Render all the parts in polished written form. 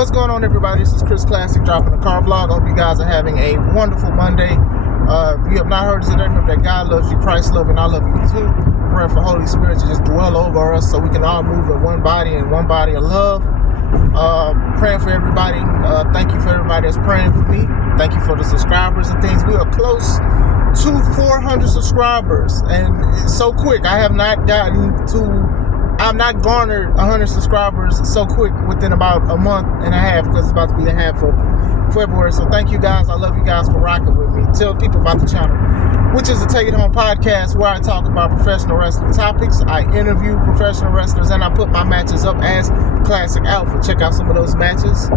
What's going on, everybody? This is Chris Classic dropping a car vlog. I hope you guys are having a wonderful Monday. If you have not heard today, remember that God loves you, Christ loves you, and I love you too. Praying for Holy Spirit to just dwell over us so we can all move in one body and one body of love. Praying for everybody. Thank you for everybody that's praying for me. Thank you for the subscribers and things. We are close to 400 subscribers, and it's so quick. I've not garnered 100 subscribers so quick within about a month and a half, because it's about to be the half of February. So thank you guys. I love you guys for rocking with me. Tell people about the channel, which is the Take It Home podcast, where I talk about professional wrestling topics. I interview professional wrestlers, and I put my matches up as Classic Alpha. Check out some of those matches.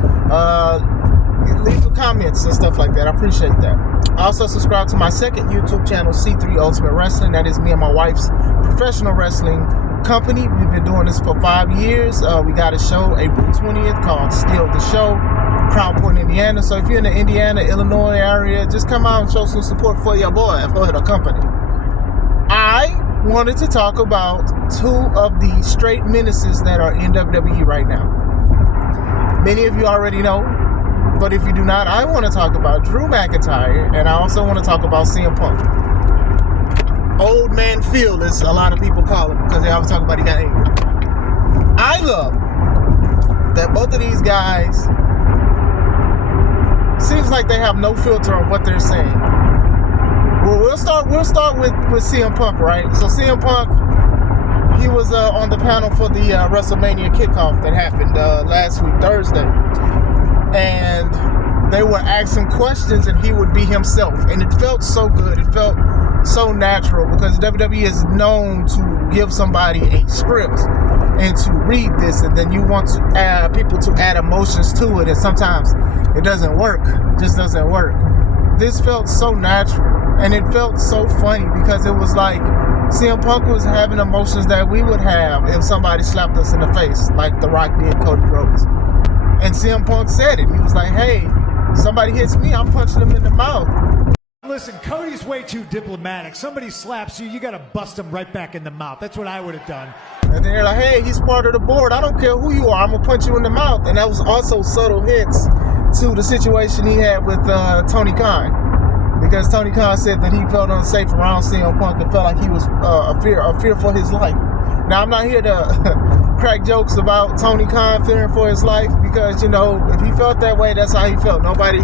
Leave comments and stuff like that. I appreciate that. I also subscribe to my second YouTube channel, C3 Ultimate Wrestling. That is me and my wife's professional wrestling company. We've been doing this for 5 years. We got a show April 20th called Still the Show, Crown Point, Indiana. So if you're in the Indiana, Illinois area, just come out and show some support for your boy, for the company. I wanted to talk about two of the straight menaces that are in WWE right now. Many of you already know, but if you do not, I want to talk about Drew McIntyre, and I also want to talk about CM Punk. Old man Phil, as a lot of people call him, because they always talk about he got angry. I love that both of these guys, seems like they have no filter on what they're saying. Well, we'll start with CM Punk, right? So CM Punk, he was on the panel for the WrestleMania kickoff that happened last week, Thursday. And they were asking questions, and he would be himself. And it felt so good. It felt so natural, because WWE is known to give somebody a script and to read this, and then you want to add people to add emotions to it, and sometimes it doesn't work. It just doesn't work. This felt so natural, and it felt so funny, because it was like CM Punk was having emotions that we would have if somebody slapped us in the face, like The Rock did Cody Rhodes. And CM Punk said it. He was like, hey, somebody hits me, I'm punching them in the mouth. Listen, Cody's way too diplomatic. Somebody slaps you, you got to bust them right back in the mouth. That's what I would have done. And then they're like, hey, he's part of the board. I don't care who you are. I'm going to punch you in the mouth. And that was also subtle hints to the situation he had with Tony Khan. Because Tony Khan said that he felt unsafe around CM Punk and felt like he was a fear for his life. Now, I'm not here to crack jokes about Tony Khan fearing for his life, because, you know, if he felt that way, that's how he felt. Nobody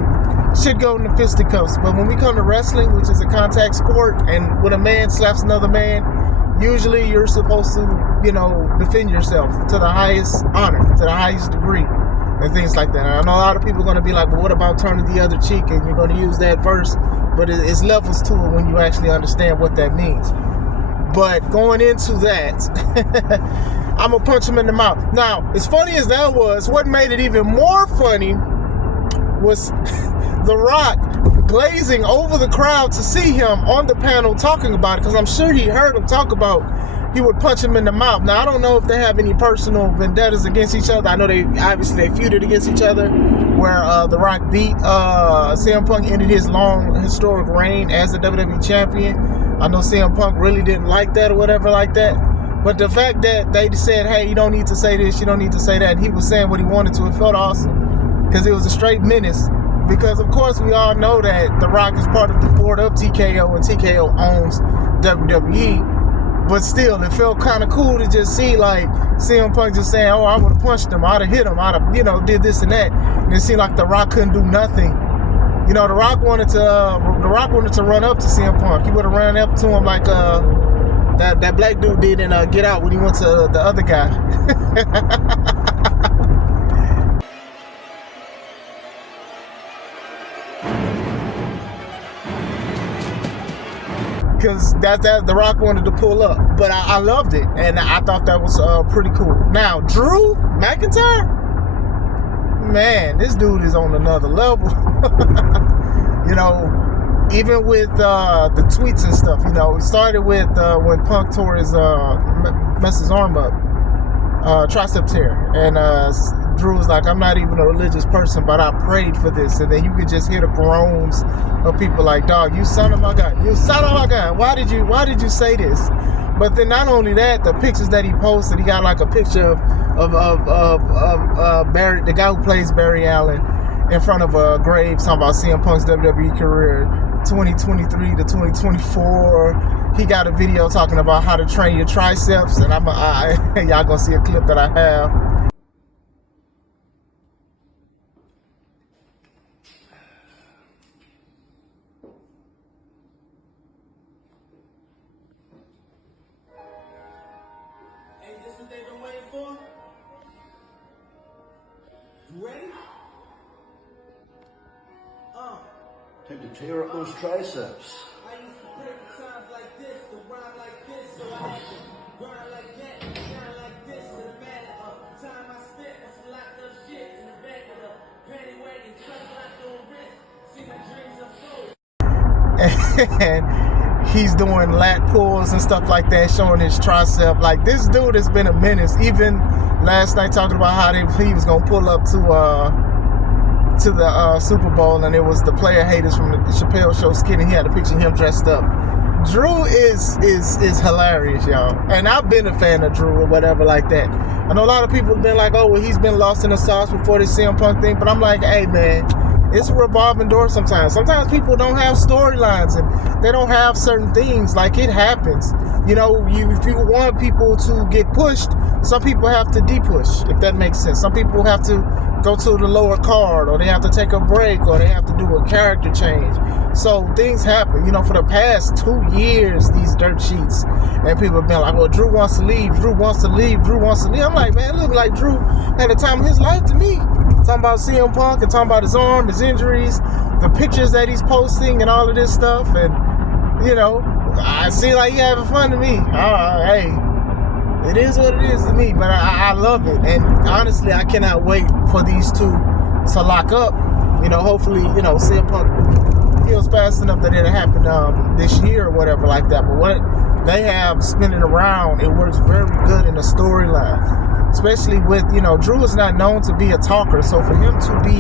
should go into fisticuffs. But when we come to wrestling, which is a contact sport, and when a man slaps another man, usually you're supposed to, you know, defend yourself to the highest honor, to the highest degree, and things like that. And I know a lot of people are going to be like, well, what about turning the other cheek? And you're going to use that verse, but it's levels to it when you actually understand what that means. But going into that, I'm going to punch him in the mouth. Now, as funny as that was, what made it even more funny was The Rock glazing over the crowd to see him on the panel talking about it, because I'm sure he heard him talk about he would punch him in the mouth. Now, I don't know if they have any personal vendettas against each other. I know they feuded against each other, where The Rock beat CM Punk, ended his long historic reign as the WWE champion. I know CM Punk really didn't like that or whatever like that. But the fact that they said, hey, you don't need to say this, you don't need to say that, and he was saying what he wanted to, it felt awesome. Because it was a straight menace. Because, of course, we all know that The Rock is part of the board of TKO, and TKO owns WWE. But still, it felt kind of cool to just see, like, CM Punk just saying, oh, I would have punched him, I'd have hit him, I'd have, you know, did this and that. And it seemed like The Rock couldn't do nothing. You know, The Rock wanted to run up to CM Punk. He would have run up to him like that black dude did in Get Out when he went to the other guy. Because that The Rock wanted to pull up. But I loved it, and I thought that was pretty cool. Now, Drew McIntyre? Man, this dude is on another level. You know, even with the tweets and stuff, you know, it started with when Punk tore his messed his arm up, tricep tear, and Drew was like, I'm not even a religious person, but I prayed for this. And then you could just hear the groans of people like, dog, you son of a gun, why did you say this? But then not only that, the pictures that he posted, he got like a picture of Barry, the guy who plays Barry Allen, in front of a grave, talking about CM Punk's WWE career 2023 to 2024. He got a video talking about how to train your triceps, and y'all gonna see a clip that I have. Ain't this what they've been waiting for? You ready? Time to tear up those triceps. I used to pray for times like this, to rhyme like this, so I had to grind like that, shine like this, to the matter of time I spent on some locked up shit in the back of the paddy wagon, truck locked on wrist, see my dreams unfold. And he's doing lat pulls and stuff like that, showing his tricep. Like, this dude has been a menace. Even last night, talking about how he was gonna pull up to the Super Bowl, and it was the player haters from the Chappelle Show skit, and he had a picture of him dressed up. Drew is hilarious, y'all. And I've been a fan of Drew or whatever like that. I know a lot of people have been like, oh, well, he's been lost in the sauce before this CM Punk thing, but I'm like, hey, man, it's a revolving door sometimes. Sometimes people don't have storylines and they don't have certain things. Like, it happens. You know, if you want people to get pushed, some people have to de-push, if that makes sense. Some people have to go to the lower card, or they have to take a break, or they have to do a character change. So things happen. You know, for the past 2 years, these dirt sheets, and people have been like, well, Drew wants to leave, Drew wants to leave, Drew wants to leave. I'm like, man, it looked like Drew had the time of his life to me. Talking about CM Punk and talking about his arm, his injuries, the pictures that he's posting and all of this stuff. And, you know, I see like he having fun to me. Hey, it is what it is to me, but I love it. And honestly, I cannot wait for these two to lock up. You know, hopefully, you know, CM Punk heals fast enough that it'll happen this year or whatever like that. But what they have spinning around, it works very good in the storyline. Especially with, you know, Drew is not known to be a talker. So for him to be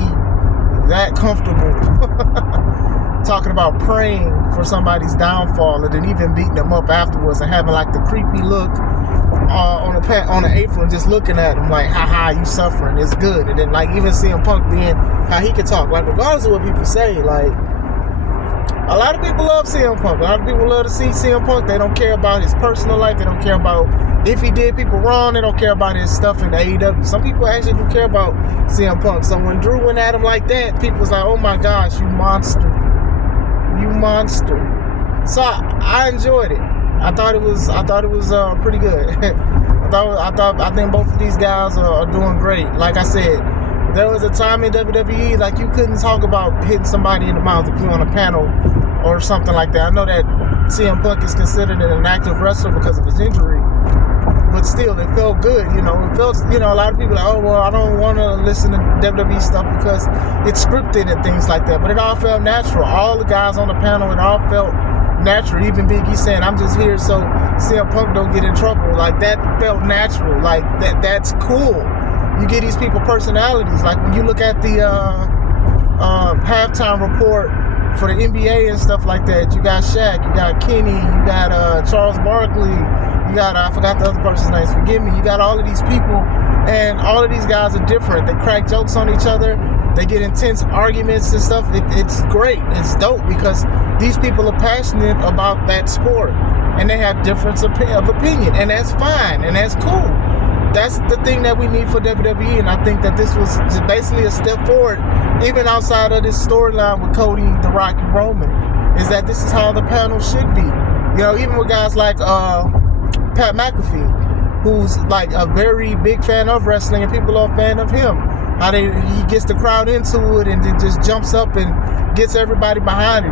that comfortable talking about praying for somebody's downfall and then even beating them up afterwards and having like the creepy look on the apron, just looking at him like, haha, you suffering, it's good. And then like even CM Punk being how he can talk, like regardless of what people say, like a lot of people love CM Punk. A lot of people love to see CM Punk. They don't care about his personal life. They don't care about if he did people wrong. They don't care about his stuff in the AEW. Some people actually do care about CM Punk. So when Drew went at him like that, people was like, oh my gosh, you monster. You monster. So I enjoyed it. I thought it was pretty good. I think both of these guys are doing great. Like I said, there was a time in WWE like you couldn't talk about hitting somebody in the mouth if you're on a panel or something like that. I know that CM Punk is considered an active wrestler because of his injury, but still, it felt good. You know, it felt, you know, a lot of people are like, oh, well, I don't want to listen to WWE stuff because it's scripted and things like that. But it all felt natural. All the guys on the panel, it all felt natural. Even Big E saying, I'm just here so CM Punk don't get in trouble. Like, that felt natural. Like, that's cool. You get these people personalities. Like, when you look at the halftime report for the NBA and stuff like that, you got Shaq, you got Kenny, you got Charles Barkley, you got, I forgot the other person's name, forgive me, you got all of these people, and all of these guys are different. They crack jokes on each other, they get intense arguments and stuff. It's great, it's dope, because these people are passionate about that sport, and they have difference of opinion, and that's fine, and that's cool. That's the thing that we need for WWE, and I think that this was basically a step forward, even outside of this storyline with Cody, The Rock, and Roman, is that this is how the panel should be. You know, even with guys like Pat McAfee, who's like a very big fan of wrestling, and people are a fan of him. How he gets the crowd into it and then just jumps up and gets everybody behind it.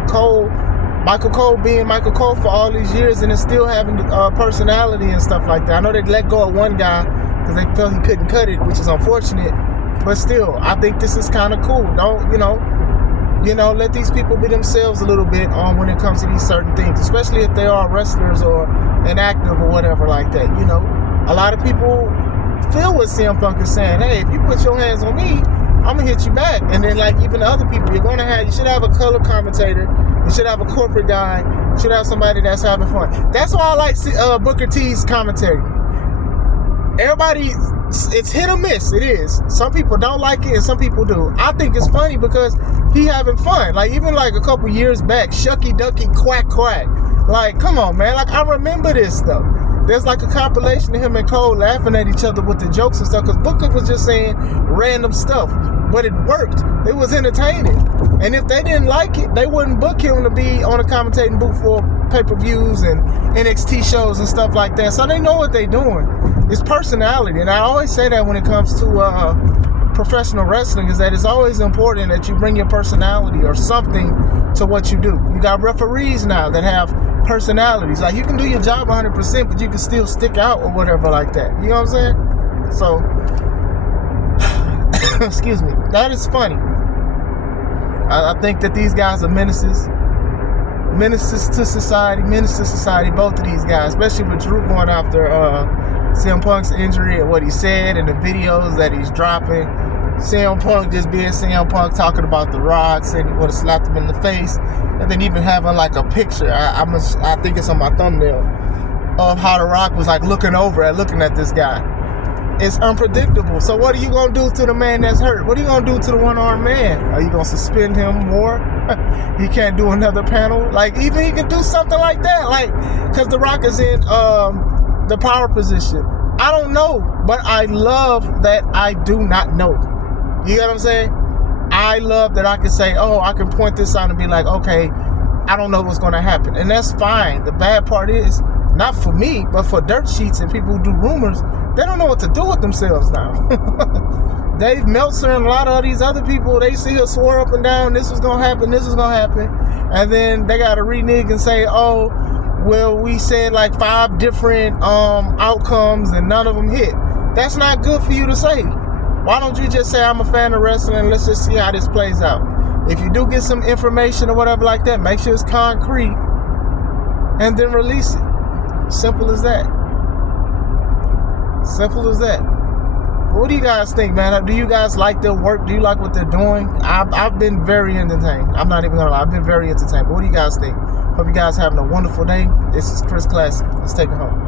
Michael Cole being Michael Cole for all these years and then still having personality and stuff like that. I know they let go of one guy because they felt he couldn't cut it, which is unfortunate. But still, I think this is kind of cool. Don't, you know, let these people be themselves a little bit on when it comes to these certain things, especially if they are wrestlers or an active or whatever like that. You know, a lot of people feel what CM Punk is saying. Hey, if you put your hands on me, I'm gonna hit you back. And then like even the other people, you should have a color commentator, you should have a corporate guy You should have somebody that's having fun. That's why I like Booker T's commentary. Everybody, it's hit or miss. It is. Some people don't like it and some people do. I think it's funny because he having fun. Like, even like a couple years back, Shucky Ducky Quack Quack. Like, come on, man. Like, I remember this stuff. There's like a compilation of him and Cole laughing at each other with the jokes and stuff, because Booker was just saying random stuff, but it worked. It was entertaining. And if they didn't like it, they wouldn't book him to be on a commentating booth for pay-per-views and NXT shows and stuff like that. So they know what they're doing. It's personality. And I always say that when it comes to professional wrestling, is that it's always important that you bring your personality or something to what you do. You got referees now that have personalities. Like, you can do your job 100%, but you can still stick out or whatever like that. You know what I'm saying? So, excuse me. That is funny. I think that these guys are menaces. Menaces to society, both of these guys, especially with Drew going after CM Punk's injury and what he said and the videos that he's dropping. CM Punk just being CM Punk, talking about The Rock, saying he would have slapped him in the face, and then even having like a picture, I think it's on my thumbnail, of how The Rock was like looking at this guy. It's unpredictable. So what are you going to do to the man that's hurt? What are you going to do to the one-armed man? Are you going to suspend him more? He can't do another panel? Like, even he can do something like that. Like, because The Rock is in the power position. I don't know, but I love that I do not know. You get what I'm saying? I love that I can say, oh, I can point this out and be like, okay, I don't know what's going to happen. And that's fine. The bad part is, not for me, but for dirt sheets and people who do rumors, they don't know what to do with themselves now. Dave Meltzer and a lot of these other people, they see her swore up and down, this was going to happen, this was going to happen. And then they got to renege and say, oh, well, we said like 5 different outcomes and none of them hit. That's not good for you to say. Why don't you just say, I'm a fan of wrestling and let's just see how this plays out? If you do get some information or whatever like that, make sure it's concrete and then release it. Simple as that. Simple as that. What do you guys think, man? Do you guys like their work? Do you like what they're doing? I've been very entertained. I'm not even gonna lie. I've been very entertained. But what do you guys think? Hope you guys having a wonderful day. This is Chris Classic. Let's take it home.